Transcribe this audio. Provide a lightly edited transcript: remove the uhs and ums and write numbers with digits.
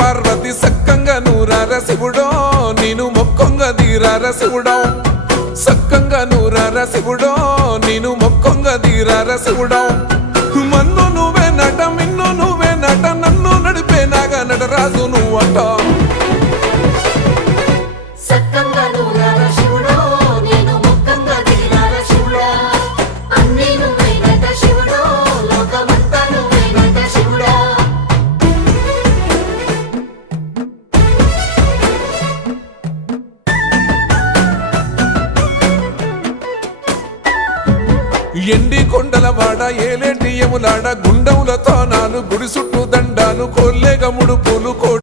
పార్వతి సక్కంగా నూరార శివుడో నేను మొక్కొంగ దీరార శివుడో సక్కంగా నూరార శివుడో నేను మొక్కొంగ దీరార శివుడో మన్ను నువ్వే నట మిన్ను నువ్వే నట నన్ను నడిపే నాగా నటరాజు నువ్వట ఎండి కొండల వాడ ఏలేటి యములాడ గుండములతో నాలు గుడి చుట్టూ